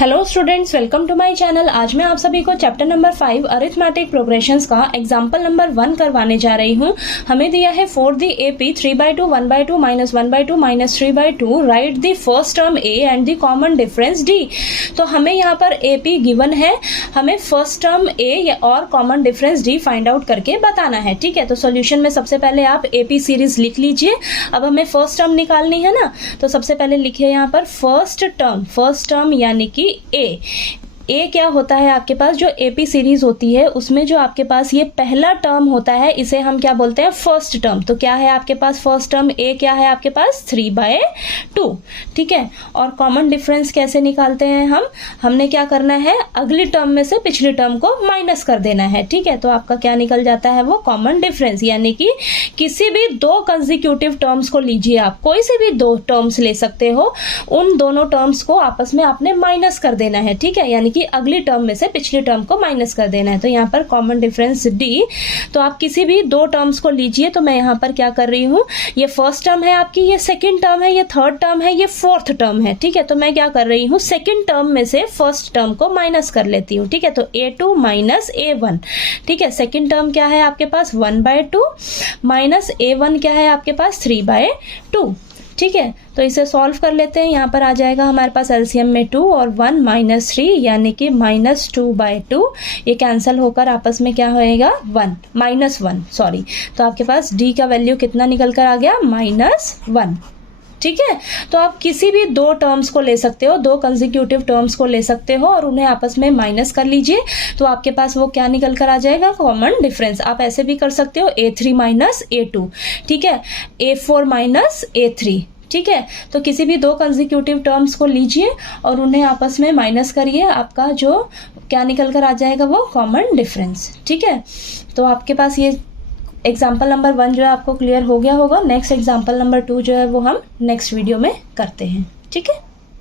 Hello students, welcome to my channel. आज मैं आप सभी को चैप्टर नंबर 5 अरिथमेटिक प्रोग्रेशंस का एग्जांपल नंबर 1 करवाने जा रही हूँ। हमें दिया है for the AP 3/2 1/2 -1/2 -3/2 write the first term A and the common difference D. तो हमें यहाँ पर एपी गिवन है, हमें फर्स्ट टर्म ए और common difference D find out करके बताना है। ठीक है, तो सोल्यूशन में सबसे पहले आप एपी सीरीज लिख लीजिए। अब हमें फर्स्ट टर्म निकालनी है ना, तो सबसे पहले लिखिए यहाँ पर फर्स्ट टर्म यानी कि ए क्या होता है आपके पास, जो एपी सीरीज होती है उसमें जो आपके पास ये पहला टर्म होता है इसे हम क्या बोलते हैं, फर्स्ट टर्म। तो क्या है आपके पास फर्स्ट टर्म ए, क्या है आपके पास 3/2। ठीक है, और कॉमन डिफरेंस कैसे निकालते हैं हमने क्या करना है, अगली टर्म में से पिछली टर्म को माइनस कर देना है। ठीक है, तो आपका क्या निकल जाता है, वो कॉमन डिफरेंस। यानी कि किसी भी दो कंसेक्यूटिव टर्म्स को लीजिए, आप कोई से भी दो टर्म्स ले सकते हो, उन दोनों टर्म्स को आपस में आपने माइनस कर देना है। ठीक है, यानी कि अगली टर्म में से पिछली टर्म को माइनस कर देना है। तो यहाँ पर कॉमन डिफरेंस डी। तो आप किसी भी दो टर्म्स को लीजिए, तो मैं यहाँ पर क्या कर रही हूँ, ये फर्स्ट टर्म है आपकी, ये सेकंड टर्म है, ये थर्ड टर्म है, ये फोर्थ टर्म है। ठीक है, तो मैं क्या कर रही हूँ, सेकंड टर्म में से फर्स्ट टर्म को माइनस कर लेती हूँ। ठीक है, तो a2 माइनस a1। ठीक है, सेकंड टर्म क्या है आपके पास 1/2 माइनस a1 क्या है आपके पास 3/2। ठीक है, तो इसे सॉल्व कर लेते हैं। यहाँ पर आ जाएगा हमारे पास एलसीएम में 2 और 1 -3 यानी कि -2/2। ये कैंसिल होकर आपस में क्या होएगा, -1 सॉरी। तो आपके पास डी का वैल्यू कितना निकल कर आ गया, -1। ठीक है, तो आप किसी भी दो टर्म्स को ले सकते हो, दो कंसेक्यूटिव टर्म्स को ले सकते हो और उन्हें आपस में माइनस कर लीजिए। तो आपके पास वो क्या निकल कर आ जाएगा, कॉमन डिफरेंस। आप ऐसे भी कर सकते हो a3 माइनस a2। ठीक है, a4 माइनस a3। ठीक है, तो किसी भी दो कंसेक्यूटिव टर्म्स को लीजिए और उन्हें आपस में माइनस करिए, आपका जो क्या निकल कर आ जाएगा, वो कॉमन डिफरेंस। ठीक है, तो आपके पास ये एग्जाम्पल नंबर 1 जो है आपको क्लियर हो गया होगा। नेक्स्ट एग्जाम्पल नंबर 2 जो है वो हम नेक्स्ट वीडियो में करते हैं। ठीक है।